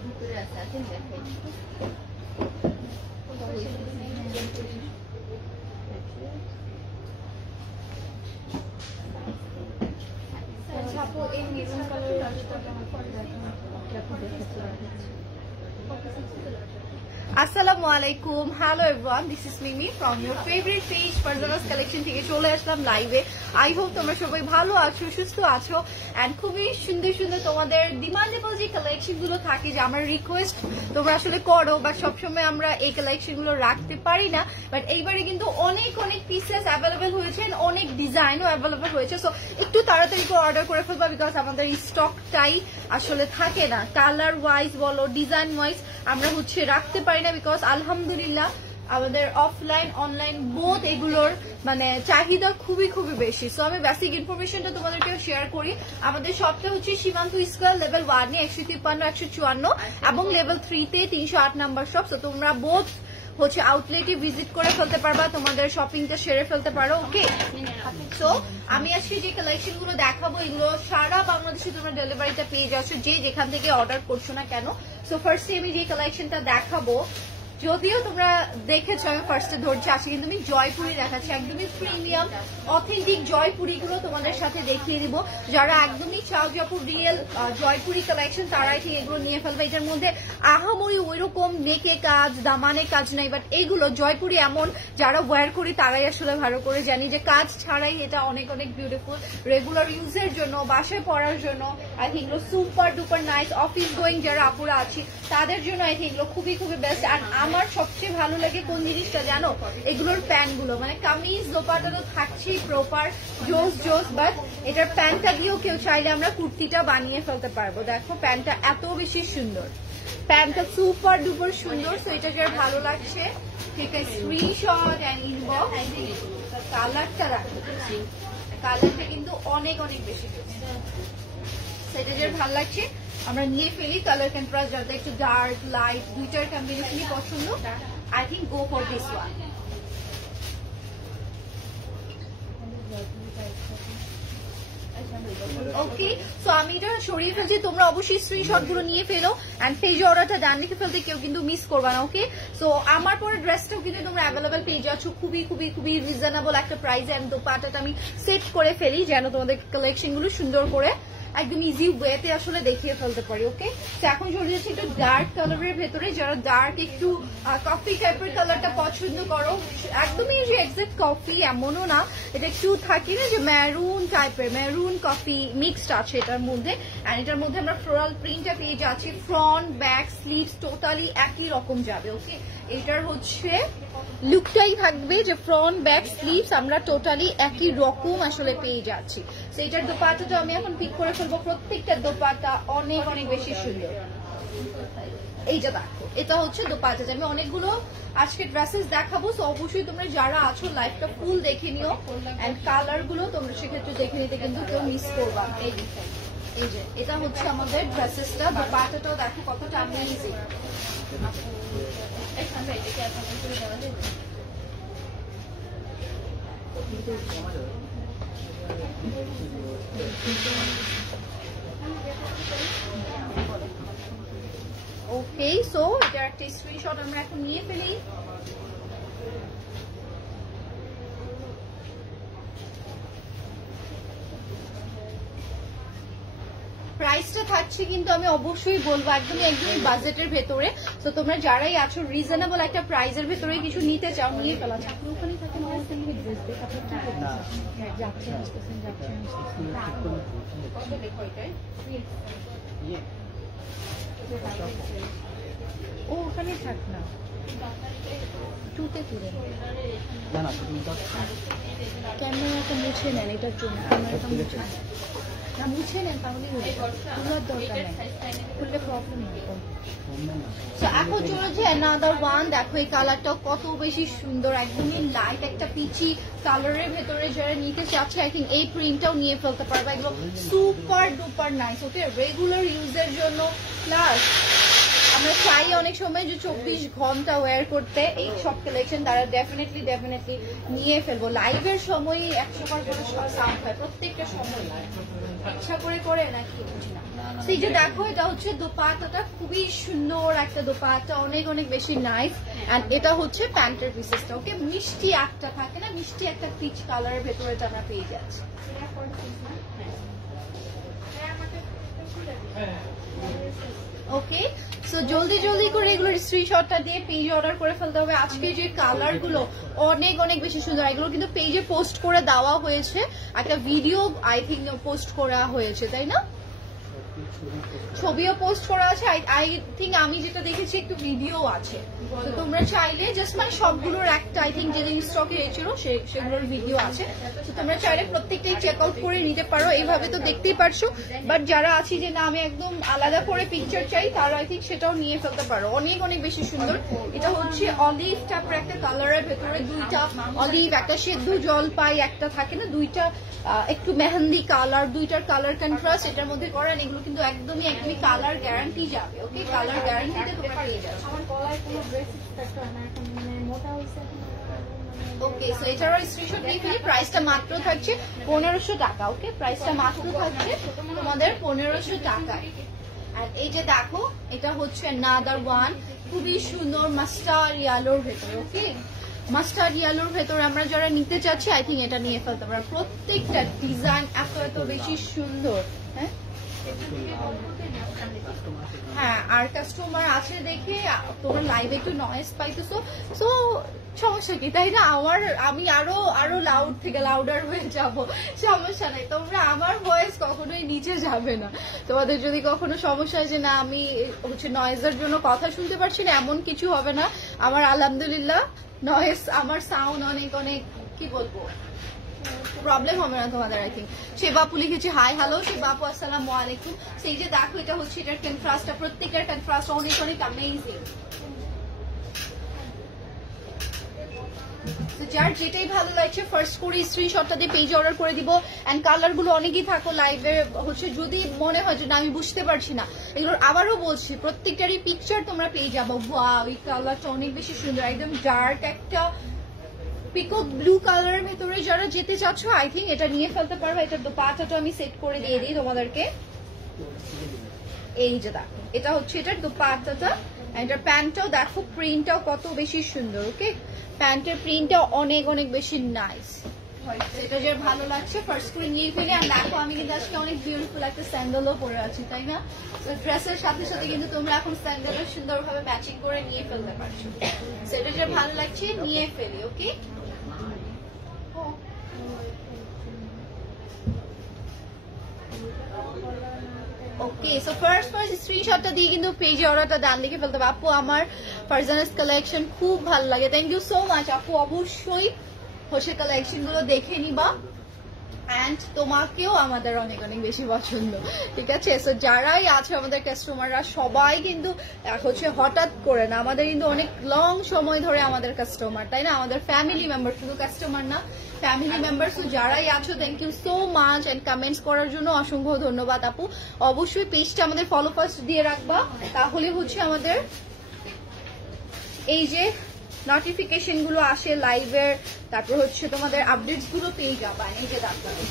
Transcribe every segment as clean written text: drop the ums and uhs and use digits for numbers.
ভিতরে আছে আছেন দেখাই আসসালামু আলাইকুম hello everyone this is Mimi from your favourite page Parjana's collection থেকে চলে আসলাম লাইভে আই হোপ তোমরা সবাই ভালো আছো সুস্থ আছো এন্ড খুবই সুন্দর সুন্দর তোমাদের ডিমান্ডেবল যে কালেকশন গুলো থাকে যে আমার রিকোয়েস্ট তোমরা আসলে করো বাট সবসময় আমরা এই কালেকশন গুলো রাখতে পারি না বাট এইবারে কিন্তু অনেক অনেক পিসেস অ্যাভেলেবেল হয়েছে অনেক ডিজাইনও অ্যাভেলেবেল হয়েছে সো একটু তাড়াতাড়ি করে অর্ডার করে ফেলবা বিকজ আমাদের এই স্টকটাই আসলে থাকে না কালার ওয়াইজ বলো ডিজাইন ওয়াইজ আমরা রাখতে পারি না বিকজ আলহামদুলিল্লাহ আমাদের অফলাইন অনলাইন বোথ এগুলোর মানে চাহিদা খুবই খুবই বেশি সো আমি বেসিক ইনফরমেশনটা তোমাদেরকে শেয়ার করি আমাদের শপটা সীমান্ত স্কয়ার লেভেল 1 এ 153 এবং লেভেল 3 তে 308 নাম্বার শপ সো তোমরা বোথ আউটলেটে ভিজিট করে ফেলতে পারবা তোমাদের শপিংটা সেরে ফেলতে পারো ওকে সো আমি আজকে যে কালেকশন গুলো দেখাবো এগুলো সারা বাংলাদেশে তোমরা ডেলিভারিটা পেয়ে যাচ্ছ যে যেখান থেকে অর্ডার করছো না কেন সো ফার্স্টে আমি যে কালেকশনটা দেখাবো যদিও তোমরা দেখেছো আমি ফার্স্টে ধরছি আসি কিন্তু আমি জয়পুরি দেখাচ্ছি একদমই প্রিমিয়াম অথেন্টিক জয়পুরি গুলো তোমাদের সাথে দেখিয়ে দিব যারা একদমই চাও রিয়েল জয়পুরি কালেকশন তারাই ঠিক এগুলো নিয়ে ফেলবে এটার মধ্যে আহামরি ওইরকম নেকে কাজ দামানে কাজ নাই বাট এইগুলো জয়পুরি এমন যারা ওয়্যার করি তারাই আসলে ভালো করে জানি যে কাজ ছাড়াই এটা অনেক অনেক বিউটিফুল রেগুলার ইউজের জন্য বাসায় পড়ার জন্য আই থিঙ্ক এগুলো super duper nice office going যারা আপুরা আছি তাদের জন্য আই থিঙ্ক এগুলো খুবই খুবই বেস্ট আর আমার সবচেয়ে ভালো লাগে কোন জিনিসটা জানো এগুলোর প্যান্ট গুলো মানে কামিজ দোপাটা তো থাকছেই প্রপার জোস জোস বাট এটার প্যান্টটা দিয়েও কেউ চাইলে আমরা কুর্তিটা বানিয়ে ফেলতে পারবো দেখো প্যান্টটা এত বেশি সুন্দর প্যান্টটা সুপার ডুপার সুন্দর তো এটা যার ভালো লাগছে ঠিক আছে স্ক্রিনশট এন্ড ইনবক্স কালারটা রাখছি কালারটা কিন্তু অনেক অনেক বেশি সেটা যার ভালো লাগছে আমরা নিয়ে ফেলি কালার কন্ট্রাস্ট যাতে একটু ডার্ক লাইট দুইটার কম্বিনেশনই পছন্দ I think go for this one okay so আমি এটা সরিয়ে ফেলছি তোমরা অবশ্যই স্ক্রিনশট গুলো নিয়ে ফেলো এন্ড পেজে অর্ডারটা ডান লিখে ফেলতে কেউ কিন্তু মিস করবা না ওকে সো আমার পরে ড্রেসটাও কিন্তু তোমরা অ্যাভেলেবেল পেয়ে যাচ্ছ খুবই খুবই খুবই রিজনেবল একটা প্রাইসে এন্ড দোপাটাটা আমি সেট করে ফেলি যেন তোমাদের কালেকশন গুলো সুন্দর করে একদম ইজি ওয়েতে আসলে দেখিয়ে ফেলতে পারি ওকে তো এখন চলে যাচ্ছে একটু ডার্ক কালারের ভেতরে যারা ডার্ক একটু কফি টাইপের কালারটা পছন্দ করো একদমই যে এক্সাক্ট কফি এমনও না এটা একটু থাকে না যে ম্যারুন টাইপের ম্যারুন কফি মিক্সড আছে এটার মধ্যে এন্ড এটার মধ্যে আমরা ফ্লোরাল প্রিন্টটা পেয়ে যাচ্ছি ফ্রন্ট ব্যাক স্লিভস টোটালি একই রকম যাবে ওকে এটার লুকটাই থাকবে যে ফ্রন্ট ব্যাক স্লিভস আমরা টোটালি একই রকম আসলে পেয়ে যাচ্ছি তো এটার দোপাট্টাটা আমি এখন পিক করে ফেলবো প্রত্যেকটা দোপাট্টা অনেক অনেক বেশি সুন্দর এইটা দেখো এটা দোপাট্টা আমি অনেকগুলো আজকে ড্রেসেস দেখাবো সো অবশ্যই তোমরা যারা আছো লাইভটা ফুল দেখে নিও এন্ড কালার গুলো তোমরা সেক্ষেত্রে দেখে নিতে কিন্তু কেউ মিস করবা এই যে এটা আমাদের ড্রেসেসটা দোপাট্টাটাও দেখো কতটা অ্যামেজিং ওকে সো এটার একটা স্ক্রিনশট আমরা এখন নিয়ে ফেলি প্রাইসটা থাকছে কিন্তু আমি অবশ্যই বলবো একদমই বাজেটের ভেতরে তো তোমরা যারাই আছো রিজনেবল একটা প্রাইসের ভেতরে কিছু নিতে চাও নিয়ে ফেলা ওখানে থাকে ও ওখানে থাক না টুতে তুলে ক্যামেরাটা মুছে নেন এটার জন্য ক্যামেরাটা মুছে নেন তাহলে তোলার দরকার নেই খুললে প্রবলেম নেই এখন চলেছে অ্যানাদার ওয়ান দেখো এই কালারটাও কত বেশি সুন্দর একদমই লাইট একটা পিচি কালারের ভেতরে যারা নিতে চাচ্ছে আই থিঙ্ক এই প্রিন্টটাও নিয়ে ফেলতে পারবে এগুলো super duper nice okay regular ইউজের জন্য প্লাস আমরা চাই অনেক সময় যে 24 ঘন্টা ওয়্যার করতে, এই সব কালেকশন তারা ডেফিনেটলি নিয়ে ফেলবো। লাইভের সময় 100বার করে সাউন্ড হয়, প্রত্যেকটা সময় ইচ্ছা করে নাকি বুঝি না। সেই যে দেখো এটা হচ্ছে দোপাট্টাটা, খুবই সুন্দর একটা দোপাট্টা, অনেক বেশি নাইস। এন্ড এটা হচ্ছে প্যান্টের পিসেসটা। ওকে, মিষ্টি একটা থাকে না, মিষ্টি একটা পিচ কালারের ভেতরে এটা আমরা পেয়ে যাচ্ছি। ওকে, সো জলদি করে এগুলোর স্ক্রিনশটটা দিয়ে পেজে অর্ডার করে ফেলতে হবে। আজকে যে কালার গুলো অনেক বেশি সুন্দর, এগুলো কিন্তু পেজে পোস্ট করে দেওয়া হয়েছে, একটা ভিডিও আই থিঙ্ক পোস্ট করা হয়েছে, তাই না? ছবিও পোস্ট করা আছে, আই থিঙ্ক আমি যেটা দেখেছি একটু ভিডিও আছে। তো তোমরা চাইলে জাস্ট মানে সবগুলোর একটা আই থিঙ্ক যে স্টকে ছিল সেগুলোর ভিডিও আছে, তো তোমরা চাইলে প্রত্যেকটাই চেক আউট করে নিতে পারো। এইভাবে তো দেখতেই পারছো, বাট যারা আছি যে না আমি একদম আলাদা করে পিকচার চাই, তারা আই থিঙ্ক সেটাও নিয়ে ফেলতে পারো। অনেক বেশি সুন্দর। এটা হচ্ছে অলিভ টাইপের একটা কালারের ভেতরে দুইটা অলিভ, একটা সেদ্ধ জলপাই, একটা থাকে না দুইটা একটু মেহেন্দি কালার, দুইটার কালার কন্ট্রাস্ট এটার মধ্যে করেন। এগুলো কিন্তু একদমই কালার গ্যারান্টি যাবে। ওকে, কালার গ্যারান্টিতে তোমরা পেয়ে যাবে। আমার গলায় কোনো ব্রেসলেট থাকতে হয় না, এখন মানে মোটা হইছে। ওকে, সো এটারও স্ক্রিনশট নিয়ে ফেলি। প্রাইসটা মাত্র থাকছে 1500 টাকা। ওকে, প্রাইসটা মাত্র থাকছে তোমাদের 1500 টাকায়। আর এই যে দেখো এটা হচ্ছে another one, খুবই সুন্দর মাস্টার্ড ইয়েলোর ভেতরে। ওকে, মাস্টার্ড ইয়েলোর ভেতরে আমরা যারা নিতে চাচ্ছি আই থিঙ্ক এটা নিয়ে ফেলতে পারো। প্রত্যেকটা ডিজাইন এত বেশি সুন্দর। হ্যাঁ, আর কাস্টমার আছে দেখে তোমরা লাইভে একটু নয়েজ পাইতেছো, সো সমস্যা কি, তাই না? আমি আরো লাউড থেকে লাউডার হয়ে যাব, সমস্যা নাই। তোমরা আমার ভয়েস কখনোই নিচে যাবে না। তোমাদের যদি কখনো সমস্যা হয় যে না আমি হচ্ছে নয়েজের জন্য কথা শুনতে পারছি না, এমন কিছু হবে না। আমার আলহামদুলিল্লাহ নয়েজ, আমার সাউন্ড অনেক কি বলবো প্রবলেম হবে না তোমাদের। আই থিঙ্ক সে বাপু লিখেছে হাই হ্যালো, সে বাপু আসসালামু আলাইকুম। সেই যে দেখো এটা হচ্ছে এটার কন্ট্রাস্টটা, প্রত্যেকটার কন্ট্রাস্ট অনেক অ্যামেজিং। যার যেটাই ভালো লাগছে ফার্স্ট করে স্ক্রিনশটটা দিয়ে পেজে অর্ডার করে দিব। এন্ড কালার গুলো অনেকই থাকো লাইভে হচ্ছে, যদি মনে হয় যে না আমি বুঝতে পারছি না, এগুলোর আবারও বলছি প্রত্যেকটারই পিকচার তোমরা পেয়ে যাবো। ওয়াও, এই কালারটা অনেক বেশি সুন্দর, একদম ডার্ক একটা পিকক ব্লু কালারের ভেতরে যারা যেতে চাচ্ছ আই থিঙ্ক এটা নিয়ে ফেলতে পারবে। এটার দোপাট্টাটা আমি সেট করে দিয়ে দিই তোমাদেরকে। এই যে দেখো এটা হচ্ছে এটার দোপাট্টাটা, এটার প্যান্টটাও দেখো, প্রিন্টটাও কত বেশি সুন্দর। ওকে, প্যান্টের প্রিন্টটা অনেক বেশি নাইস। এটা যে ভালো লাগছে ফার্স্ট করে নিয়ে ফেলে। আর দেখো আমি কিন্তু আজকে অনেক বিউটিফুল একটা স্যান্ডেলও পরে আছি, তাই না? ড্রেসের সাথে কিন্তু তোমরা এখন স্যান্ডেলও সুন্দরভাবে ম্যাচিং করে নিয়ে ফেলতে পারছো। সেটা যে ভালো লাগছে নিয়ে ফেলি। ওকে, ওকে, সো ফার্স্ট স্ক্রিনশটটা দিয়ে কিন্তু পেজে অর্ডারটা ডান লিখে ফেলতে হবে। আপু আমার ফারজানাস কালেকশন খুব ভালো লাগে, থ্যাংক ইউ সো মাচ আপু। অবশ্যই হচ্ছে কালেকশন গুলো দেখে নিবা, এন্ড তোমাকেও আমাদের অনেক বেশি পছন্দ, ঠিক আছে? সো যারাই আছে আমাদের কাস্টমাররা সবাই কিন্তু হচ্ছে হঠাৎ করে না, আমাদের কিন্তু অনেক লং সময় ধরে আমাদের কাস্টমার, তাই না? আমাদের ফ্যামিলি মেম্বার, শুধু কাস্টমার না, ফ্যামিলি মেম্বার। সো যারাই আছো thank you so much, and comments করার জন্য অসংখ্য ধন্যবাদ আপু। অবশ্যই পেজটা আমাদের ফলো ফার্স্ট দিয়ে রাখবা, তাহলে হচ্ছে আমাদের এই যে নোটিফিকেশন গুলো আসে লাইভের, তারপর হচ্ছে তোমাদের আপডেটস গুলো পেয়ে যাবা। এই যে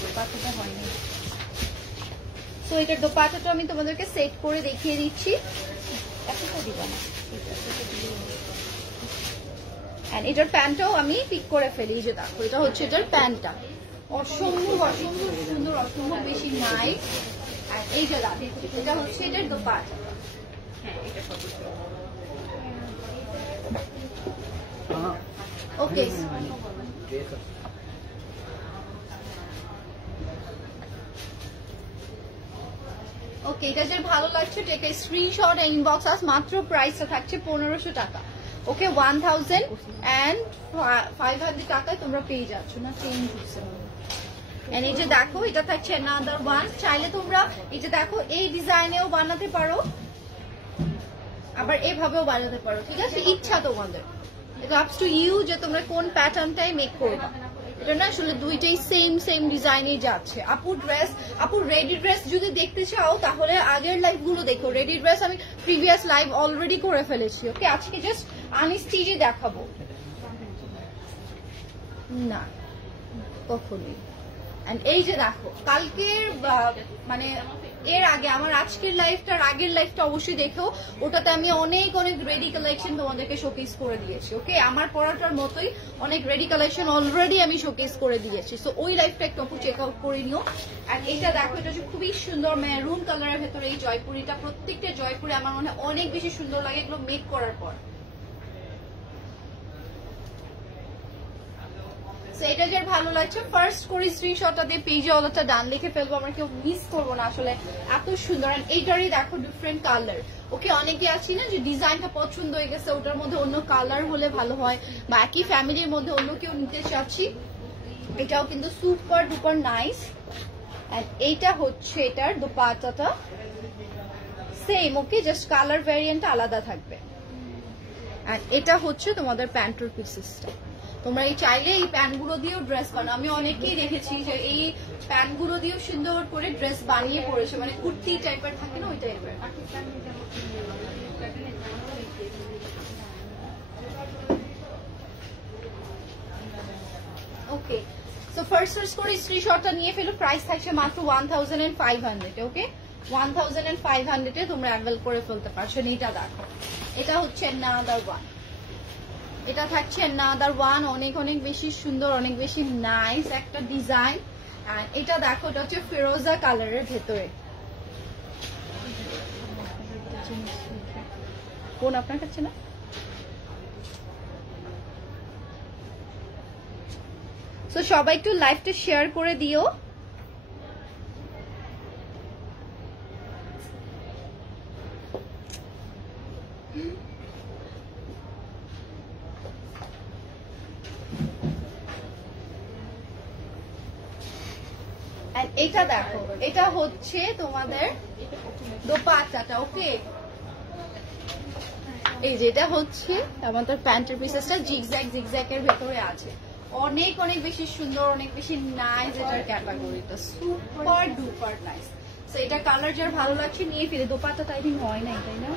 দোপাট্টাটা হয়নি, তো এটার দোপাট্টাটা আমি তোমাদেরকে সেট করে দেখিয়ে দিচ্ছি। এটার প্যান্টটাও আমি পিক করে ফেলি। এই যে দেখো এটা হচ্ছে এটার প্যান্টটা, অসম্ভব সুন্দর, অসম্ভব বেশি নাই। আর এই যে দেখো এটা হচ্ছে এটার দোপাট্টা। ওকে, ওকে, এটা যে ভালো লাগছে take a screenshot inbox us. মাত্র প্রাইসটা থাকছে 1500 টাকা। ওকে, 1500 টাকায় তোমরা পেয়ে যাচ্ছ না, চেঞ্জ হচ্ছে। এই যে দেখো এটা থাকছে another one, চাইলে তোমরা এই যে দেখো এই ডিজাইনেও বানাতে পারো, আবার এভাবেও বানাতে পারো, ঠিক আছে? ইচ্ছা তোমাদের, ইটস আপ টু ইউ যে তোমরা কোন প্যাটার্নটাই মেক করবে। এটা না আসলে দুইটাই সেম ডিজাইনে যাচ্ছে। আপু ড্রেস, আপু রেডি ড্রেস যদি দেখতে চাও তাহলে আগের লাইভ গুলো দেখো। রেডি ড্রেস আমি প্রিভিয়াস লাইভ অলরেডি করে ফেলেছি। ওকে, আজকে জাস্ট আনস্টিচে দেখাবো না কখনোই। এন্ড এই যে দেখো কালকের মানে এর আগে আমার আজকের লাইফটার আগের লাইফটা অবশ্যই দেখো, ওটাতে আমি অনেক রেডি কালেকশন তোমাদেরকে শোকেস করে দিয়েছি। ওকে, আমার পড়াটার মতোই অনেক রেডি কালেকশন অলরেডি আমি শোকেস করে দিয়েছি। সো ওই লাইফটা একটু চেক আউট করে নিও। আর এটা দেখো, এটা হচ্ছে খুবই সুন্দর মেরুন কালারের ভেতরে এই জয়পুরিটা। প্রত্যেকটা জয়পুরি আমার মনে হয় অনেক বেশি সুন্দর লাগে এগুলো মেক করার পর। এটা যার ভালো লাগছে ফার্স্ট করে স্ক্রিনশটটা দিয়ে পেজে অলটা ডান লিখে ফেলবো, আমরা কেউ মিস করবো না। আসলে এত সুন্দর। এইটারই দেখো ডিফারেন্ট কালার। ওকে, অনেকে আছি না যে ডিজাইনটা পছন্দ হয়ে গেছে, ওটার মধ্যে অন্য কালার হলে ভালো হয়, বা একই ফ্যামিলির মধ্যে অন্য কেউ নিতে চাচ্ছি, এটাও কিন্তু সুপার ডুপার নাইস। এন্ড এইটা হচ্ছে এটার দোপাট্টাটা সেম। ওকে, জাস্ট কালার ভ্যারিয়েন্ট আলাদা থাকবে। এন্ড এটা হচ্ছে তোমাদের প্যান্টের পিসেসটা। তোমরা এই চাইলে এই প্যান্টগুলো দিয়েও ড্রেস বানাও। আমি অনেকেই দেখেছি যে এই প্যান্টগুলো দিয়েও সুন্দর করে ড্রেস বানিয়ে পড়েছে, মানে কুর্তি টাইপের থাকে না ওই টাইপের। ওকে, সো ফার্স্ট করে স্ক্রিনশটটা নিয়ে ফেলো। প্রাইস থাকছে মাত্র 1500। ওকে, 1500 তোমরা অ্যাভেল করে ফেলতে পারছো। এটা দেখো, এটা হচ্ছে নাদার ওয়ান। এটা থাকছে নাদার ওয়ান, অনেক বেশি সুন্দর, অনেক বেশি নাইস একটা ডিজাইন। আর এটা দেখো, এটা হচ্ছে ফিরোজা কালারের ভেতরে। কোন আপনার কাছে না? সো সবাই একটু লাইভটা শেয়ার করে দিও। এটা দেখো, এটা হচ্ছে তোমাদের দোপাট্টাটা। ওকে, এই যে এটা হচ্ছে আমাদের প্যান্টের পিসেসটা জিগজ্যাগ এর ভেতরে আছে। অনেক বেশি সুন্দর, অনেক বেশি নাইস। এটার ক্যাটাগরিটা সুপার ডুপার নাইস। সো এটা কালার যার ভালো লাগছে নিয়ে ফেলে। দোপাট্টাটা আই থিংক হয় নাই, তাই না?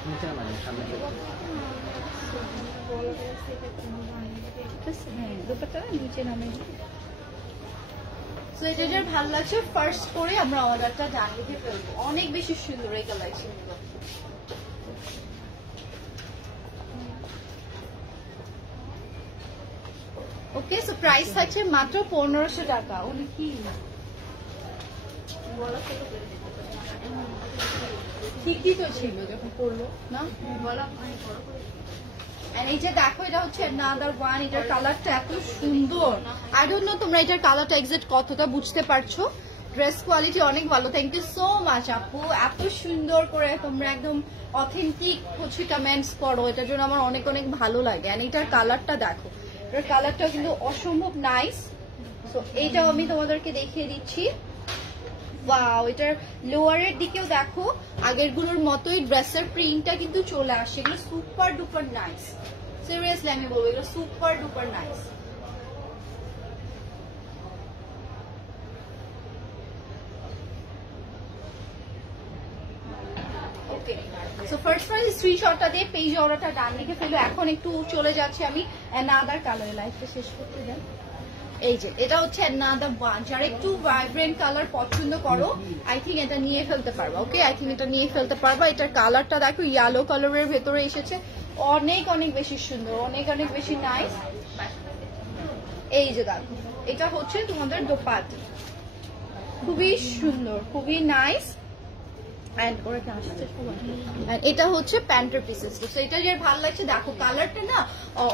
হ্যাঁ, দোপাট্টা নিচে নামে। সো এটা যার ভালো লাগছে ফার্স্ট করে আমরা অর্ডারটা জানিয়ে ফেলবো। অনেক বেশি সুন্দর এই কালেকশনগুলো। ওকে, সো প্রাইস থাকছে মাত্র 1500 টাকা। উনি কি ঠিকই তো ছিল যখন পড়লো না বলা। এই যে দেখো, এটা হচ্ছে নাদার ওয়ান। এটার কালারটা এত সুন্দর। আই ডোন্ট নো তোমরা এটার কালারটা এক্সাক্ট কতটা বুঝতে পারছো। ড্রেস কোয়ালিটি অনেক ভালো। থ্যাংক ইউ সো মাচ আপু, এত সুন্দর করে তোমরা একদম অথেন্টিক হচ্ছে কমেন্টস করো, এটার জন্য আমার অনেক ভালো লাগে। আর এটার কালারটা দেখো, এটার কালারটা কিন্তু অসম্ভব নাইস। সো এইটাও আমি তোমাদেরকে দেখিয়ে দিচ্ছি। ওয়াও, এটার লোয়ারের দিকেও দেখো আগের গুলোর মতোই ড্রেসের প্রিন্টটা কিন্তু চলে আসছে। এগুলো সুপার ডুপার নাইস। সিরিয়াসলি আমি বলবো এগুলো সুপার ডুপার নাইস। ওকে, সো ফার্স্ট স্ক্রিনশটটা দিয়ে পেজ অর্ডারটা ডান দিকে ফেলো। এখন একটু চলে যাচ্ছে আমি অ্যানাদার কালারে, লাইফটা শেষ করতে দেন। এই যে এটা হচ্ছে অ্যানাদার ওয়ান। যারা একটু ভাইব্রেন্ট কালার পছন্দ করো আই থিঙ্ক এটা নিয়ে ফেলতে পারবা। ওকে, আই থিঙ্ক এটা নিয়ে ফেলতে পারবা। এটার কালারটা দেখো ইয়েলো কালারের ভেতরে এসেছে। অনেক বেশি সুন্দর, অনেক বেশি নাইস। এই যে দেখো, এটা হচ্ছে তোমাদের দোপাট্টা। খুবই সুন্দর, খুবই নাইস। এটা হচ্ছে প্যান্টের পিসেস। তো এটা যে ভালো লাগছে দেখো কালারটা না,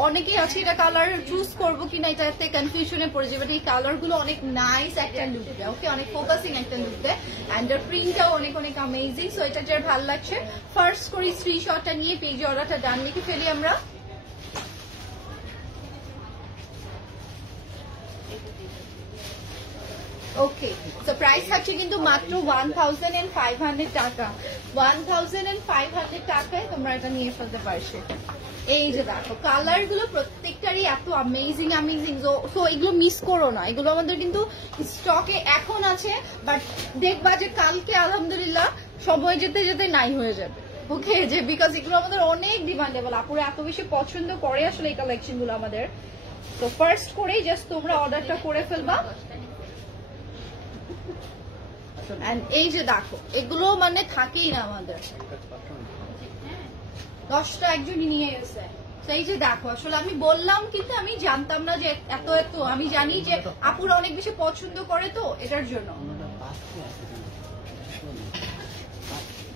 অনেকেই আছে এটা কালার চুজ করবো কিনা এটাতে কনফিউশনে পড়ে যাবে। এই কালার গুলো অনেক নাইস একটা লুক দেয়। ওকে, অনেক ফোকাসিং একটা লুক দেয়। অ্যান্ড প্রিন্টটাও অনেক অ্যামেজিং। সো এটা যে ভালো লাগছে ফার্স্ট করে স্ক্রিনশটটা নিয়ে পেজ অর্ডারটা ডান লিখে ফেলি আমরা। ওকে, সো প্রাইস থাকছে কিন্তু মাত্র 1500 টাকা। 1500 টাকায় তোমরা এটা নিয়ে ফেলতে পারছো। এই যে দেখো কালার গুলো প্রত্যেকটারই এত অ্যামেজিং অ্যামেজিং, সো এগুলো মিস করো না। এগুলো আমাদের কিন্তু স্টকে এখন আছে, বাট দেখবা যে কালকে আলহামদুলিল্লাহ সময় যেতে যেতে নাই হয়ে যাবে। ওকে, যে বিকজ এগুলো আমাদের অনেক ডিমান্ডেবল, আপুরা এত বেশি পছন্দ করে আসলে এই কালেকশন গুলো আমাদের। তো ফার্স্ট করেই জাস্ট তোমরা অর্ডারটা করে ফেলবা। এন্ড এই যে দেখো এগুলো মানে থাকেই না আমাদের, 10টা একজনই নিয়ে গেছে। এই যে দেখো আসলে আমি বললাম, কিন্তু আমি জানতাম না যে এত এত, আমি জানি যে আপুরা অনেক বেশি পছন্দ করে তো এটার জন্য।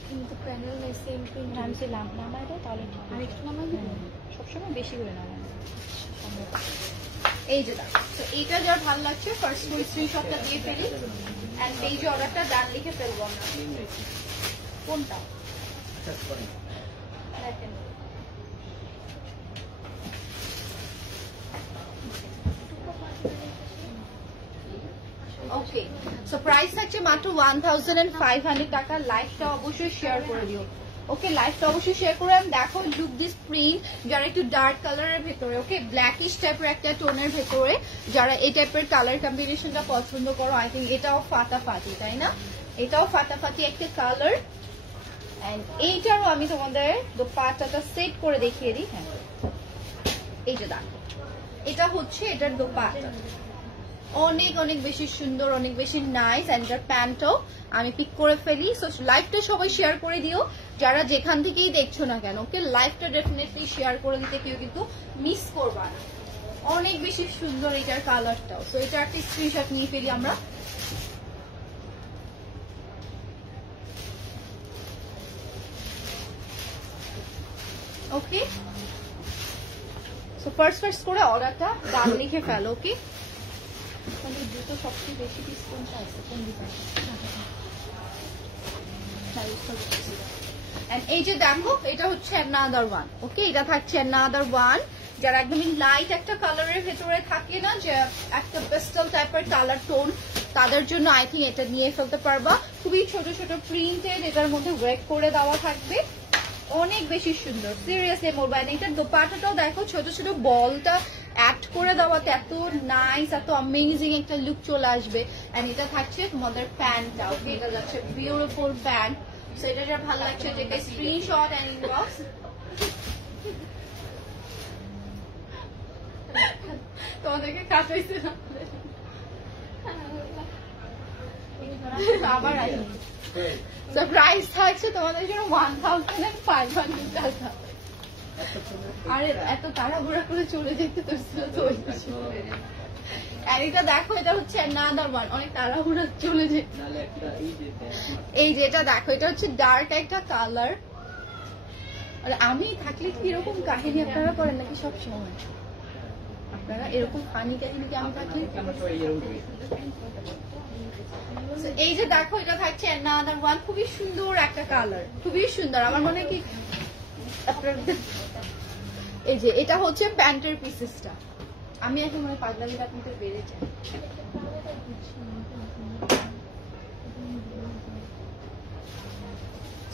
কিন্তু প্যানেল সেম প্রিন্ট নামছে নামাই দাও তাহলে আরেকটু নামাই দিই, সবসময় বেশি করে নামাই। এই যে দেখো, তো এইটা যার ভালো লাগছে ফার্স্ট করে স্ক্রিনশটটা দিয়ে ফেলি এন্ড এই যে অর্ডারটা ডান লিখে ফেলবো আমরা। কোনটা দেখেন, ওকে। সো প্রাইস থাকছে মাত্র 1500 টাকা। লাইভটা অবশ্যই শেয়ার করে দিও। ওকে, লাইভটা অবশ্যই শেয়ার করে। দেখো লুক দিস প্রিন্ট, যারা একটু ডার্ক কালারের ভেতরে, ওকে ব্ল্যাকিশ টাইপের একটা টোনের ভেতরে যারা এই টাইপের কালার কম্বিনেশনটা পছন্দ করো, আই থিঙ্ক এটাও ফাটাফাটি, তাই না? এটাও ফাটাফাটি একটা কালার। এন্ড এইটারও আমি তোমাদের দোপাট্টাটা সেট করে দেখিয়ে দিই। হ্যাঁ, এই যে দেখো এটা হচ্ছে এটার দোপাট্টা, অনেক অনেক বেশি সুন্দর, অনেক বেশি নাইস। এন্ড এটার প্যান্টও আমি পিক করে ফেলি। সো লাইভটা সবাই শেয়ার করে দিও যারা যেখান থেকেই দেখছো না কেন। ওকে, লাইভটা ডেফিনেটলি শেয়ার করে দিতে কেউ কিন্তু মিস করবা না। অনেক বেশি সুন্দর এটার কালারটাও। সো এটা একটা স্ক্রিনশট নিয়ে ফেলি আমরা। ওকে, সো ফার্স্ট করে অর্ডারটা দাম লিখে ফেলো। ওকে, জুতো সবচেয়ে বেশি ডিসকাউন্ট আছে কোন ডিজাইন? এই যে দেখো এটা হচ্ছে another one। ওকে, এটা থাকছে another one। যারা একদমই লাইট একটা কালারের ভেতরে থাকে না, যে একটা পেস্টাল টাইপের কালার টোন, তাদের জন্য আই থিঙ্ক এটা নিয়ে ফেলতে পারবা। খুবই ছোট ছোট প্রিন্টেড, এটার মধ্যে ওয়েক করে দেওয়া থাকবে, অনেক বেশি সুন্দর। সিরিয়াসলি মোবাইল, এটার দোপাট্টাটাও দেখো ছোট ছোট বলটা অ্যাড করে দেওয়াতে এত নাইস, এত অ্যামেজিং একটা লুক চলে আসবে। এন্ড এটা থাকছে তোমাদের প্যান্টটা। ওকে, এটা যাচ্ছে বিউটিফুল প্যান্ট। সো এটা যা ভালো লাগছে যেটা স্ক্রিনশট এন্ড ইনবক্স। তোমাদেরকে কাটাইছে না আবার আসি। সো প্রাইস থাকছে তোমাদের জন্য 1500 টাকা। আরে এত তাড়াহুড়া করে চলে যেতে তো আর এটা দেখো এটা হচ্ছে another one, অনেক তাড়াহুড়া চলে যেতে। এই যে এটা দেখো, এটা হচ্ছে ডার্ক একটা কালার। আর আমি থাকলে কি এরকম কাহিনী আপনারা করেন নাকি সব সময়? আপনারা এরকম ফানি কাহিনী কি আমি থাকলে? এই যে দেখো এটা থাকছে another one, খুবই সুন্দর একটা কালার, খুবই সুন্দর। আমার মনে হয় কি আপনার এই যে এটা হচ্ছে প্যান্টের পিসেসটা। আমি এখন মনে পাগলামিটা আপনাদের বেড়ে যায়।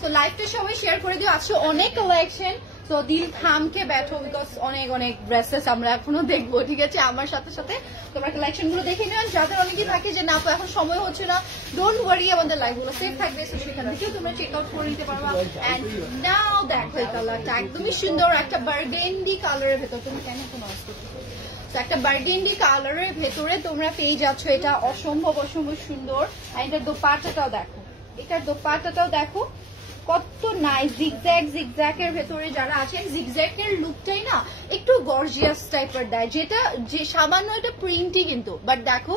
সো লাইভটা সবাই শেয়ার করে দিও। আজকে অনেক কালেকশন, সো দিল থামকে ব্যাঠো, বিকজ অনেক অনেক ড্রেসেস আমরা এখনো দেখবো। ঠিক আছে, আমার সাথে সাথে তোমরা কালেকশন গুলো দেখে নিও। যাদের অনেকেই থাকে যে না তো এখন সময় হচ্ছে না, ডোন্ট ওয়ারি, আমাদের লাইভ গুলো সেভ থাকবে, সেখান থেকেও তোমরা চেক আউট করে নিতে পারবা। এন্ড নাও দেখো এই কালারটা একদমই সুন্দর, একটা বার্গেন্ডি কালারের ভেতর। তুমি কেন কোনো একটা বার্গেন্ডি কালারের ভেতরে তোমরা পেয়ে যাচ্ছ, এটা অসম্ভব অসম্ভব সুন্দর। আর এটার দোপাট্টাটাও দেখো, এটার দোপাট্টাটাও দেখো কত নাইস। জিগজ্যাগ এর ভেতরে যারা আছেন, জিগজ্যাগ এর লুকটাই না একটু গর্জিয়াস টাইপের দেয়, যেটা যে সামান্য এটা প্রিন্টই কিন্তু, বাট দেখো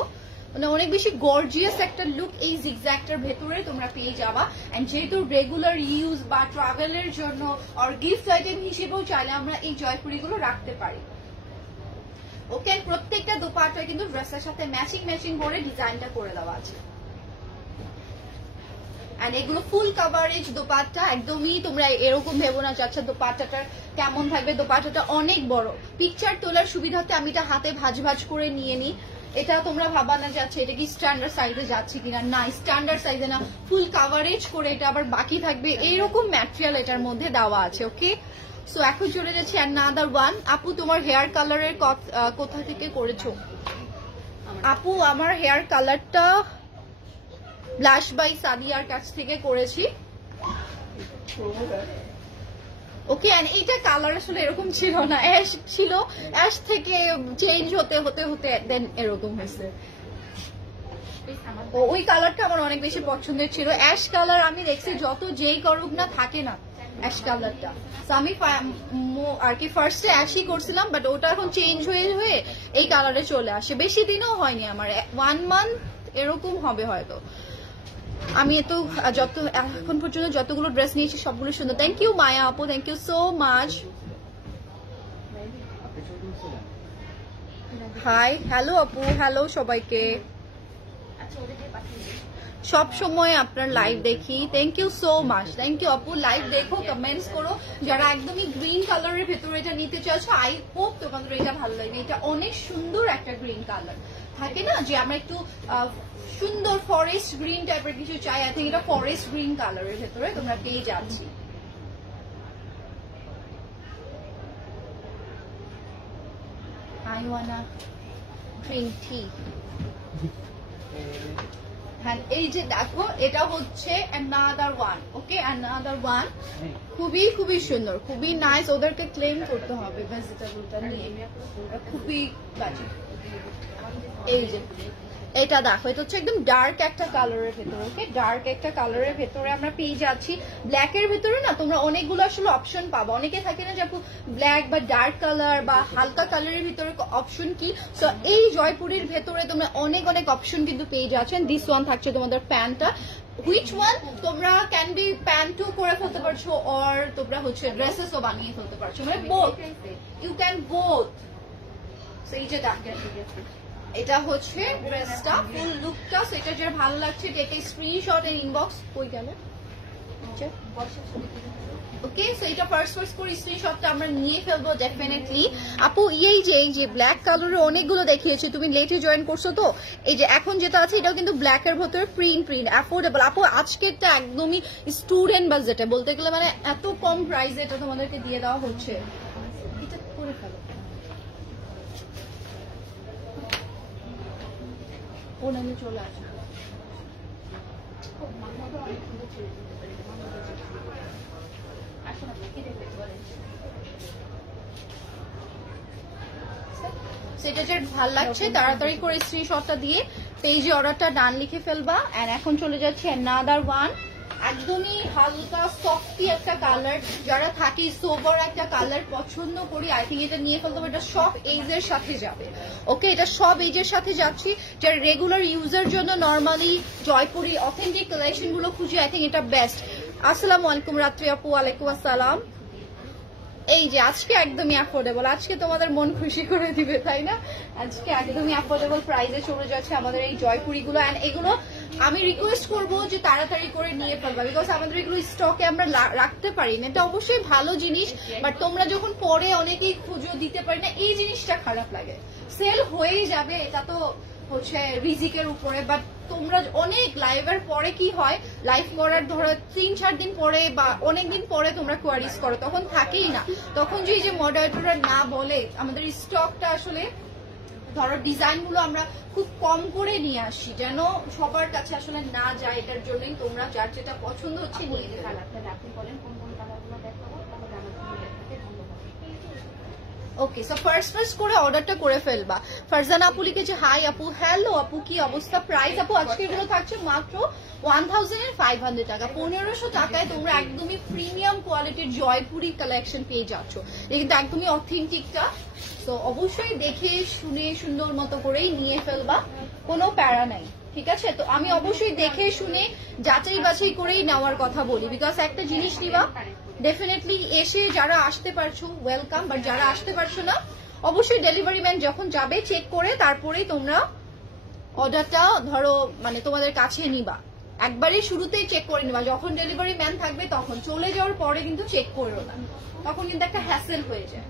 মানে অনেক বেশি গর্জিয়াস একটা লুক এই জিগজ্যাগটার ভেতরে তোমরা পেয়ে যাবা। এন্ড যেহেতু রেগুলার ইউজ বা ট্রাভেলের জন্য আর গিফট আইটেম হিসেবেও চাইলে আমরা এই জয়পুরিগুলো রাখতে পারি। ওকে, প্রত্যেকটা দোপাট্টা কিন্তু ড্রেসের সাথে ম্যাচিং করে ডিজাইনটা করে দেওয়া আছে। এন্ড এগুলো ফুল কাভারেজ দোপাট্টা, একদমই তোমরা এরকম ভেবো না যে আচ্ছা দোপাট্টাটা কেমন থাকবে, দোপাট্টাটা অনেক বড়। পিকচার তোলার সুবিধাতে আমি এটা হাতে ভাঁজ ভাঁজ করে নিয়ে নিই, এটা তোমরা ভাবা না যাচ্ছে এটা কি স্ট্যান্ডার্ড সাইজে যাচ্ছে কিনা, না স্ট্যান্ডার্ড সাইজে না, ফুল কাভারেজ করে এটা আবার বাকি থাকবে এইরকম ম্যাটেরিয়াল এটার মধ্যে দেওয়া আছে। ওকে, সো এখন চলে যাচ্ছি অ্যানাদার ওয়ান। আপু তোমার হেয়ার কালারের কোথা থেকে করেছো? আপু আমার হেয়ার কালারটা ব্লাশ বাই সাদিয়ার কাছ থেকে করেছি। ওকে, এন্ড এইটা কালার আসলে এরকম ছিল না, অ্যাশ ছিল, অ্যাশ থেকে চেঞ্জ হতে হতে হতে দেন এরকম হয়েছে। ওই কালারটা আমার অনেক বেশি পছন্দের ছিল। অ্যাশ কালার আমি দেখছি যত যেই করুক না থাকে না অ্যাশ কালারটা, আমি আর কি ফার্স্টে অ্যাশই করছিলাম, বাট ওটা এখন চেঞ্জ হয়ে হয়ে এই কালারে চলে আসে। বেশি দিনও হয়নি আমার, 1 মান্থ এরকম হবে হয়তো। আমি তো এখন পর্যন্ত যতগুলো ড্রেস নিয়েছি সবগুলো সুন্দর। থ্যাংক ইউ মায়া আপু, thank you so much. Hi, hello আপু, হ্যালো সবাইকে, সব সময় আপনার লাইভ দেখি, thank you so much. Thank you আপু, লাইভ দেখো, কমেন্টস করো। যারা একদমই গ্রিন কালারের ভেতরে এটা নিতে চাইছো, আই হোপ তোমাদের এটা ভালো লাগবে। এটা অনেক সুন্দর একটা গ্রিন কালার, থাকে না যে আমরা একটু সুন্দর ফরেস্ট গ্রিন টাইপের কিছু চাই, আই থিঙ্ক এটা ফরেস্ট গ্রিন কালারের ভেতরে তোমরা পেয়ে যাচ্ছি। I wanna drink tea. হ্যাঁ, এই যে দেখো এটা হচ্ছে another one, ওকে, another one, খুবই খুবই সুন্দর, খুবই নাইস। ওদেরকে ক্লেম করতে হবে ভেজিটেবলটা নিয়ে, খুবই বাজে। এই যে এটা দেখো, এটা হচ্ছে একদম ডার্ক একটা কালারের ভেতরে, ওকে, ডার্ক একটা কালারের ভেতরে আমরা পেয়ে যাচ্ছি। ব্ল্যাক এর ভেতরে না তোমরা অনেকগুলো আসলে অপশন পাবো, অনেকে থাকে না যে আপু ব্ল্যাক বা ডার্ক কালার বা হালকা কালারের ভিতরে অপশন কি। সো এই জয়পুরের ভেতরে তোমরা অনেক অনেক অপশন কিন্তু পেয়ে যাচ্ছেন। দিস ওয়ান থাকছে তোমাদের প্যান্টটা, হুইচ ওয়ান তোমরা ক্যান বি প্যান্টও করে ফেলতে পারছো, অর তোমরা হচ্ছে ড্রেসেসও বানিয়ে ফেলতে পারছো, মানে both, you can both. So এই যে এটা হচ্ছে ড্রেসটা, ফুল লুকটা। সো এটা যেটা ভালো লাগছে take a screenshot and inbox. কই গেল? ওকে, সো এটা ফার্স্ট করে স্ক্রিনশটটা আমরা নিয়ে ফেলবো ডেফিনেটলি। আপু এই যে ব্ল্যাক কালারের অনেকগুলো দেখিয়েছি, তুমি লেটে জয়েন করছো তো, এই যে এখন যেটা আছে এটাও কিন্তু ব্ল্যাক এর ভেতরে প্রিন্ট অ্যাফোর্ডেবল। আপু আজকেরটা একদমই স্টুডেন্ট বাজেটে, বলতে গেলে মানে এত কম প্রাইসে এটা তোমাদেরকে দিয়ে দেওয়া হচ্ছে। এটা করে ফেলো, ওনাকে চলে আসবে। সেটা যে ভালো লাগছে তাড়াতাড়ি করে স্ক্রিনশটটা দিয়ে পেজে অর্ডারটা ডান লিখে ফেলবা। এন্ড এখন চলে যাচ্ছে another one, একদমই হালকা সফটি একটা কালার, যারা থাকি সোবার একটা কালার পছন্দ করি, আই থিঙ্ক এটা নিয়ে ফেলতে হবে। এটা সব এজের সাথে যাবে, ওকে, এটা সব এজের সাথে যাচ্ছি। যারা রেগুলার ইউজার জন্য নর্মালি জয়পুরি অথেন্টিক কালেকশন গুলো খুঁজে, আই থিঙ্ক এটা বেস্ট। আসসালামু আলাইকুম রাত্রি আপু। ওয়ালাইকুম আসসালাম। এই যে আজকে একদমই অ্যাফোর্ডেবল, আজকে তোমাদের মন খুশি করে দিবে তাই না? আজকে একদমই অ্যাফোর্ডেবল প্রাইসে চলে যাচ্ছে আমাদের এই জয়পুরিগুলো। এন্ড এগুলো আমি রিকোয়েস্ট করবো যে তাড়াতাড়ি করে নিয়ে ফেলবা, বিকজ আমাদের এগুলো স্টকে আমরা রাখতে পারি না। এটা অবশ্যই ভালো জিনিস, বাট তোমরা যখন পরে অনেকেই খুঁজো দিতে পারি না, এই জিনিসটা খারাপ লাগে। সেল হয়েই যাবে, এটা তো হচ্ছে রিজিকের উপরে, বাট তোমরা অনেক লাইভের পরে কি হয়, লাইভ করার ধরো 3-4 দিন পরে বা অনেকদিন পরে তোমরা কোয়ারিজ করো, তখন থাকেই না। তখন যে মডারেটররা না বলে আমাদের স্টকটা আসলে ধরো ডিজাইন গুলো আমরা খুব কম করে নিয়ে আসি, যেন সবার কাছে আসলে না যায়। এটার জন্যই তোমরা যার যেটা পছন্দ হচ্ছে নিয়ে নিতে পারো। আপনি বলেন কোন কোন কালারগুলো দেখাবো, তাহলে ওকে, সো ফার্স্ট করে অর্ডারটা করে ফেলবা। ফারজানা আপু লিখেছে হাই আপু, হ্যালো আপু, কি অবস্থা? প্রাইস আপু আজকে এগুলো থাকছে মাত্র 1500 টাকা। 1500 টাকায় তোমরা একদমই প্রিমিয়াম কোয়ালিটির জয়পুরি কালেকশন পেয়ে যাচ্ছ। এটা কিন্তু একদমই অথেন্টিকটা। তো অবশ্যই দেখে শুনে সুন্দর মতো করেই নিয়ে ফেলবা, কোনো প্যারা নাই, ঠিক আছে? তো আমি অবশ্যই দেখে শুনে যাচাই বাছাই করেই নেওয়ার কথা বলি, বিকজ একটা জিনিস নিবা ডেফিনেটলি এসে যারা আসতে পারছো ওয়েলকাম, বাট যারা আসতে পারছো না অবশ্যই ডেলিভারি ম্যান যখন যাবে চেক করে তারপরেই তোমরা অর্ডারটা ধরো মানে তোমাদের কাছে নিবা। একবারে শুরুতেই চেক করে নিবা, যখন ডেলিভারি ম্যান থাকবে তখন, চলে যাওয়ার পরে কিন্তু চেক করো না, তখন কিন্তু একটা হ্যাসেল হয়ে যায়।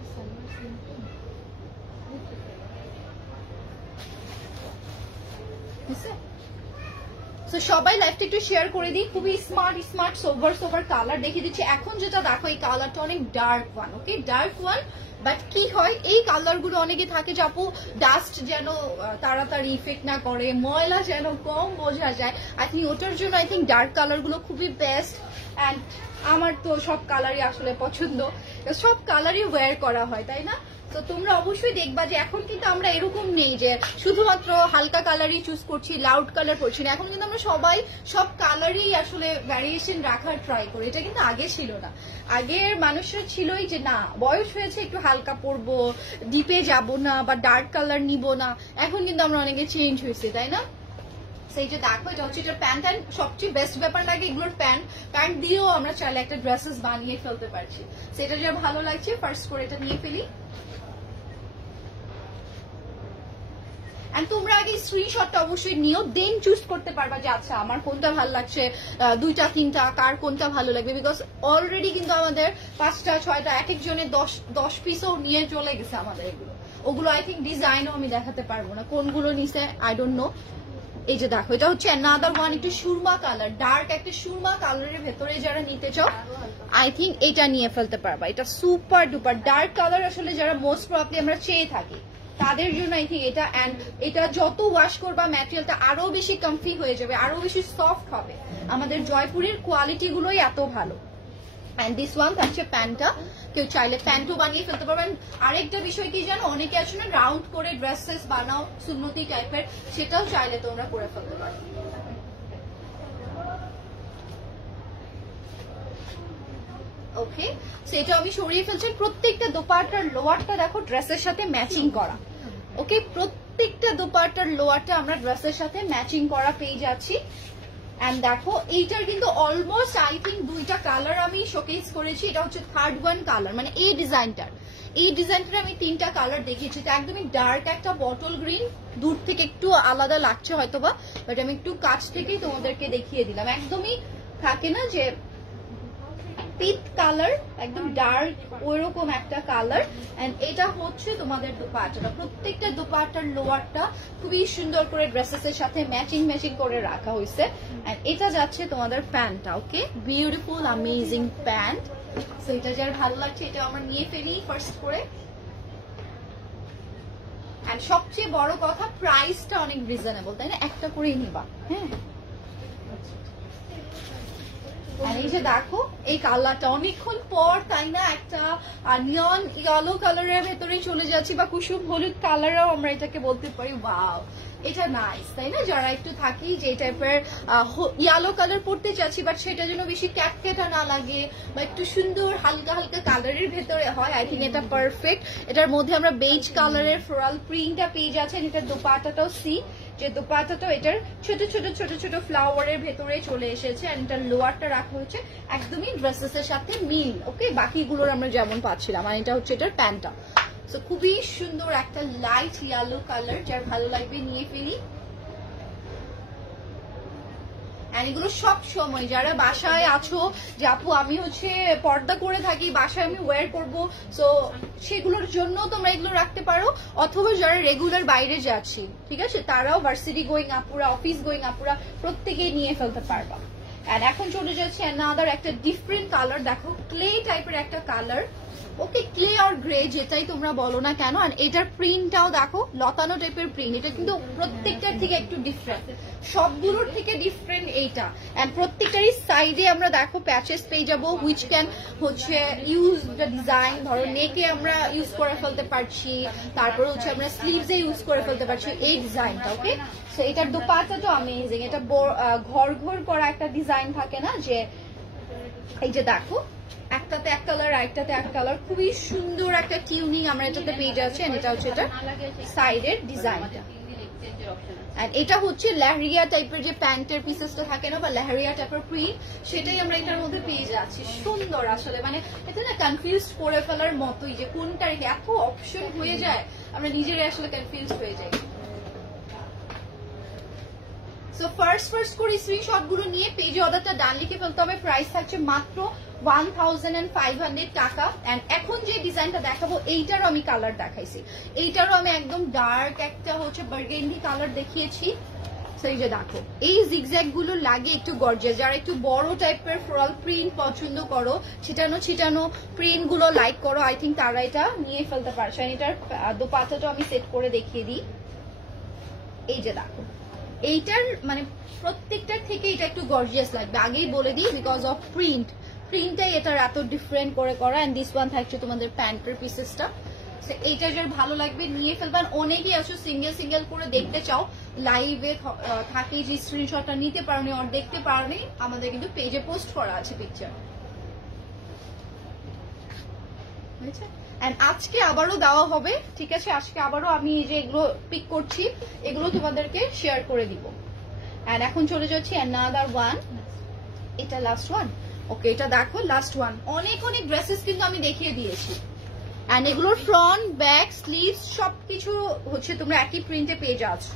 তো সবাই লাইভটা একটু শেয়ার করে দিই। খুবই smart smart sober sober colour দেখিয়ে দিচ্ছি। এখন যেটা দেখো এই কালারটা অনেক dark one, okay dark one, but কি হয় এই কালার গুলো অনেকে থাকে যে আপু ডাস্ট যেন তাড়াতাড়ি ইফেক্ট না করে, ময়লা যেন কম বোঝা যায়, আই থিঙ্ক ওটার জন্য আই থিঙ্ক ডার্ক কালার গুলো খুবই বেস্ট। অ্যান্ড আমার তো সব কালারই আসলে পছন্দ, সব কালারই ওয়্যার করা হয়, তাই না? তো তোমরা অবশ্যই দেখবা যে এখন কিন্তু আমরা এরকম নেই যে শুধুমাত্র হালকা কালারই চুজ করছি, লাউড কালার করছি না। এখন কিন্তু আমরা সবাই সব কালারই আসলে ভ্যারিয়েশন রাখার ট্রাই করি। এটা কিন্তু আগে ছিল না। আগের মানুষরা ছিলই যে না বয়স হয়েছে একটু হালকা পরবো, ডিপে যাব না বা ডার্ক কালার নিব না। এখন কিন্তু আমরা অনেকে চেঞ্জ হয়েছে, তাই না? সেই যে দেখো এটা হচ্ছে এটার প্যান্ট, অ্যান্ড সবচেয়ে বেস্ট ব্যাপার লাগে এগুলোর প্যান্ট দিয়েও আমরা চাইলে একটা ড্রেসেস বানিয়ে ফেলতে পারছি। সেটা যা ভালো লাগছে ফার্স্ট করে এটা নিয়ে ফেলি। তোমরা আগে স্ক্রিনশটটা অবশ্যই নিও, দেন চুজ করতে পারবা যে আচ্ছা আমার কোনটা ভালো লাগছে, দুইটা তিনটা কার কোনটা ভালো লাগবে। বিকজ অলরেডি কিন্তু আমাদের 5টা 6টা এক একজনের 10 পিসও নিয়ে চলে গেছে আমাদের এগুলো। ওগুলো আই থিঙ্ক ডিজাইনও আমি দেখাতে পারবো না কোনগুলো নিছে, আই ডোন্ট নো। এই যে দেখো এটা হচ্ছে অ্যানাদার ওয়ান, একটু সুরমা কালার, ডার্ক একটা সুরমা কালারের ভেতরে যারা নিতে চাও আই থিঙ্ক এটা নিয়ে ফেলতে পারবা। এটা সুপার ডুপার ডার্ক কালার আসলে যারা মোস্ট প্রবলি আমরা চেয়ে থাকি তাদের জন্য আই থিঙ্ক এটা। অ্যান্ড এটা যত ওয়াশ করবা ম্যাটেরিয়ালটা আরো বেশি কমফি হয়ে যাবে, আরো বেশি সফট হবে। আমাদের জয়পুরের কোয়ালিটি গুলোই এত ভালো। অ্যান্ড দিস ওয়ান থাকছে প্যান্টটা, কেউ চাইলে প্যান্টও বানিয়ে ফেলতে পারবেন। আরেকটা বিষয় কি জানো, অনেকে আছে না রাউন্ড করে ড্রেসেস বানাও সুন্নতি টাইপের, সেটাও চাইলে তোমরা করে ফেলতে পারো। ওকে সেটা আমি সরিয়ে ফেলছি। প্রত্যেকটা দোপাট্টার লোয়ারটা দেখো ড্রেসের সাথে ম্যাচিং করা, ওকে প্রত্যেকটা দোপাট্টার লোয়ারটা আমরা ড্রেসের সাথে ম্যাচিং করা পেয়ে যাচ্ছি। এন্ড দেখো এইটার কিন্তু অলমোস্ট আই থিঙ্ক 2টা কালার আমি শোকেস করেছি, এটা হচ্ছে থার্ড ওয়ান কালার, মানে এই ডিজাইনটার আমি 3টা কালার দেখিয়েছি। এটা একদমই ডার্ক একটা বটল গ্রিন, দূর থেকে একটু আলাদা লাগছে হয়তোবা, বাট আমি একটু কাছ থেকেই তোমাদেরকে দেখিয়ে দিলাম। একদমই থাকে না যে পিট কালার, একদম ডার্ক ওইরকম একটা কালার। এন্ড এটা হচ্ছে তোমাদের দোপাট্টাটা, প্রত্যেকটা দোপাট্টার লোয়ারটা খুবই সুন্দর করে ড্রেসেস এর সাথে ম্যাচিং করে রাখা হয়েছে। এন্ড এটা যাচ্ছে তোমাদের প্যান্টটা, okay beautiful amazing pant. So এটা যার ভালো লাগছে এটা আমরা নিয়ে ফেলি ফার্স্ট করে। এন্ড সবচেয়ে বড় কথা প্রাইসটা অনেক রিজনেবল, তাই না? একটা করেই নিবা, হ্যাঁ। এই যে দেখো এই কালারটা অনেকক্ষণ পর, তাই না, একটা নিয়ন ইয়েলো কালারের ভেতরে চলে যাচ্ছি, বা কুসুম হলুদ কালারও আমরা এটাকে বলতে পারি। ওয়াও এটা নাইস, তাই না? যারা একটু থাকি যে টাইপের ইয়েলো কালার পড়তে চাচ্ছি বাট সেটা যেন বেশি ক্যাটকেটা না লাগে বা একটু সুন্দর হালকা হালকা কালারের ভেতরে হয়, আই থিঙ্ক এটা পারফেক্ট। এটার মধ্যে আমরা বেজ কালারের ফ্লোরাল প্রিন্টটা পেয়ে যাচ্ছেন। এটার দোপাট্টাটাও সি, যে দোপাট্টাটাও এটার ছোট ছোট ছোট ছোট ফ্লাওয়ারের ভেতরে চলে এসেছে। আর এটার লোয়ারটা রাখা হচ্ছে একদমই ড্রেসেস এর সাথে মিল, ওকে বাকিগুলোর আমরা যেমন পাচ্ছিলাম। আর এটা হচ্ছে এটার প্যান্টটা, তো খুবই সুন্দর একটা লাইট ইয়েলো কালার, যার ভালো লাগবে নিয়ে ফেলি। এগুলো সব সময় যারা বাসায় আছো যে আপু আমি হচ্ছে পর্দা করে থাকি, বাসায় আমি ওয়্যার করব, সো সেগুলোর জন্য তোমরা এগুলো রাখতে পারো। অথবা যারা রেগুলার বাইরে যাচ্ছি, ঠিক আছে, তারাও ভার্সিটি গোয়িং আপুরা, অফিস গোয়িং আপুরা প্রত্যেকেই নিয়ে ফেলতে পারবা। আর এখন চলে যাচ্ছে অ্যানাদার একটা ডিফারেন্ট কালার, দেখো ক্লে টাইপের একটা কালার, ওকে ক্লে আর গ্রে যেটাই তোমরা বলো না কেন। আর এটার প্রিন্টটাও দেখো লতানো টাইপের প্রিন্ট, এটা কিন্তু প্রত্যেকটার থেকে একটু ডিফারেন্ট, সবগুলোর থেকে ডিফারেন্ট এইটা। এন্ড প্রত্যেকটারই সাইডে আমরা দেখো প্যাচেস পেয়ে যাবো, হুইচ ক্যান হচ্ছে ইউজ দ্য ডিজাইন, ধরো নেকে আমরা ইউজ করে ফেলতে পারছি, তারপর হচ্ছে আমরা স্লিভসে ইউজ করে ফেলতে পারছি এই ডিজাইনটা, ওকে। সো এটার দোপাট্টা তো অ্যামেজিং, এটা ঘর ঘর করা একটা ডিজাইন থাকে না, যে এই যে দেখো একটাতে এক কালার আরেকটাতে এক কালার, খুবই সুন্দর একটা টিউনিং আমরা এটাতে পেয়ে যাচ্ছি। এটা হচ্ছে এটা সাইডের ডিজাইনটা। এটা হচ্ছে লেহেরিয়া টাইপের যে প্যান্টের পিসেসটা থাকে না, বা লেহেরিয়া টাইপের প্রিন্ট, সেটাই আমরা এটার মধ্যে পেয়ে যাচ্ছি। সুন্দর আসলে, মানে এটা না কনফিউজ করে ফেলার মতোই, যে কোনটা রেখে এত অপশন হয়ে যায় আমরা নিজেরাই আসলে কনফিউজ হয়ে যাই। সো ফার্স্ট করে স্ক্রিনশট গুলো নিয়ে পেজে অর্ডারটা ডান লিখে ফেলতে হবে। প্রাইস থাকছে মাত্র 1500 টাকা। এন্ড এখন যে ডিজাইনটা দেখাবো এইটারও আমি কালার দেখাইছি, এইটারও আমি একদম ডার্ক একটা হচ্ছে বার্গেন্ডি কালার দেখিয়েছি। এই যে দেখো এই জিগজ্যাগ গুলো লাগে একটু গর্জিয়াস, যারা একটু বড় টাইপের ফ্লোরাল প্রিন্ট পছন্দ করো, ছিটানো প্রিন্ট গুলো লাইক করো, আই থিঙ্ক তারা এটা নিয়ে ফেলতে পারছো। এটার দোপাট্টাটাও আমি সেট করে দেখিয়ে দিই। এই যে দেখো এইটার মানে প্রত্যেকটার থেকে এটা একটু গর্জিয়াস লাগবে, আগেই বলে দিই, বিকজ অফ প্রিন্টটাই এটার এত ডিফারেন্ট করে করা। এন্ড দিস ওয়ান থাকছে তোমাদের প্যান্টের পিসেসটা। এইটা যার ভালো লাগবে নিয়ে ফেলবেন। অনেকেই আছো সিঙ্গেল করে দেখতে চাও, লাইভে থাকে যে স্ক্রিনশটটা নিতে পারোনি আর দেখতে পারোনি, আমাদের কিন্তু পেজে পোস্ট করা আছে পিকচার। এন্ড আজকে আবারও দেওয়া হবে, ঠিক আছে? আজকে আবারও আমি এই যে এগুলো পিক করছি এগুলো তোমাদেরকে শেয়ার করে দিব। এন্ড এখন চলে যাচ্ছি অ্যানাদার ওয়ান, এটা লাস্ট ওয়ান। ওকে, এটা দেখো লাস্ট ওয়ান। অনেক ড্রেসেস কিন্তু আমি দেখিয়ে দিয়েছি। এন্ড এগুলোর ফ্রন্ট, ব্যাক, স্লিভস সবকিছু হচ্ছে তোমরা একই প্রিন্টে পেয়ে যাচ্ছ।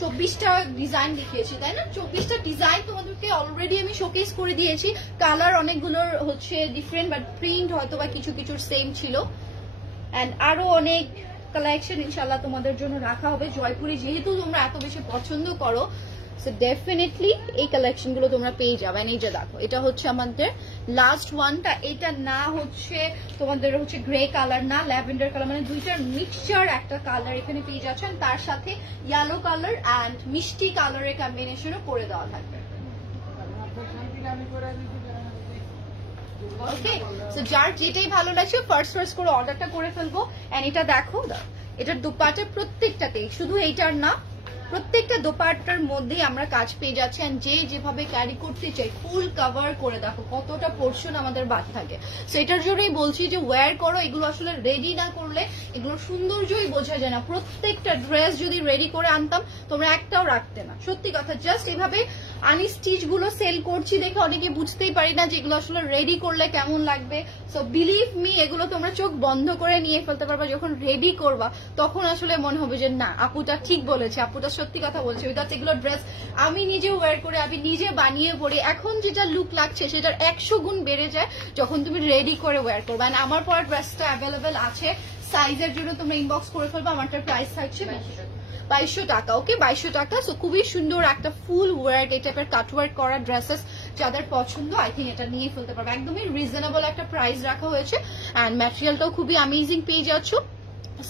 24টা ডিজাইন দেখিয়েছি, তাই না? 24টা ডিজাইন তোমাদেরকে অলরেডি আমি শোকেস করে দিয়েছি। কালার অনেকগুলোর হচ্ছে ডিফারেন্ট, বাট প্রিন্ট হয়তো বা কিছুর সেম ছিল। এন্ড আরো অনেক কালেকশন ইনশাল্লাহ তোমাদের জন্য রাখা হবে। জয়পুরে যেহেতু তোমরা এত বেশি পছন্দ করো, সো ডেফিনেটলি এই কালেকশন গুলো তোমরা পেয়ে যাবে। এই যে দেখো এটা হচ্ছে আমাদের লাস্ট ওয়ানটা। এটা না হচ্ছে তোমাদের হচ্ছে গ্রে কালার, না ল্যাভেন্ডার কালার, মানে দুইটার মিক্সচার একটা কালার এখানে পেয়ে যাচ্ছেন। তার সাথে ইয়েলো কালার অ্যান্ড মিষ্টি কালারের কম্বিনেশনও করে দেওয়া থাকবে। ওকে, সো যার যেটাই ভালো লাগছে ফার্স্ট করে অর্ডারটা করে ফেলবো। এন্ড এটা দেখো, এটার দুপাট্টা প্রত্যেকটাতেই, শুধু এইটার না, প্রত্যেকটা দোপাট্টার মধ্যে আমরা কাজ পেয়ে যাচ্ছি। এন্ড যে যেভাবে ক্যারি করতে চাই ফুল কভার করে দেখো কতটা পোর্শন আমাদের বাদ থাকে। সেটার জন্যই বলছি যে ওয়্যার করো, এগুলো আসলে রেডি না করলে এগুলো সৌন্দর্যই বোঝা যায় না। প্রত্যেকটা ড্রেস যদি রেডি করে আনতাম তোমরা একটাও রাখতে না, সত্যি কথা। জাস্ট এভাবে আনস্টিচ গুলো সেল করছি দেখে অনেকে বুঝতেই পারি না যে এগুলো আসলে রেডি করলে কেমন লাগবে। সো বিলিভ মি, এগুলো তোমরা চোখ বন্ধ করে নিয়ে ফেলতে পারবা। যখন রেডি করবা তখন আসলে মনে হবে যে না, আপুটা ঠিক বলেছে, আপুটা সত্যি কথা বলছে। বিকজ এগুলো ড্রেস আমি নিজে ওয়্যার করে, আমি নিজে বানিয়ে পরি, এখন যেটা লুক লাগছে সেটার 100 গুণ বেড়ে যায় যখন তুমি রেডি করে ওয়্যার করবা। আর আমার পর ড্রেসটা অ্যাভেলেবেল আছে, সাইজের জন্য তোমরা ইনবক্স করে ফেলবা। আমারটার প্রাইস থাকছে 2200 টাকা। ওকে, 2200 টাকা। সো খুবই সুন্দর একটা ফুল ওয়ার্ক, এই টাইপের কাটওয়ার্ক করা ড্রেসেস যাদের পছন্দ, আই থিঙ্ক এটা নিয়ে ফেলতে পারবে। একদমই রিজনেবল একটা প্রাইস রাখা হয়েছে। অ্যান্ড ম্যাটেরিয়ালটাও খুবই অ্যামেজিং পেয়ে যাচ্ছ।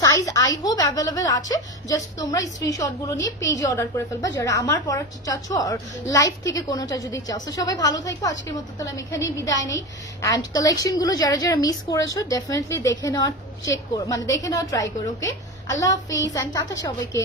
সাইজ আই হোপ অ্যাভেলেবেল আছে, জাস্ট তোমরা স্ক্রিনশট গুলো নিয়ে পেজে অর্ডার করে ফেলবা যারা আমার পড়া চাচ্ছ আর লাইভ থেকে কোনোটা যদি চাও। তো সবাই ভালো থাকো, আজকের মতো তাহলে আমি এখানেই বিদায় নেই। অ্যান্ড কালেকশন গুলো যারা মিস করেছো ডেফিনেটলি দেখে নেওয়ার ট্রাই করো। ওকে, আল্লাহ হাফিজ অ্যান্ড টাটা সবাইকে।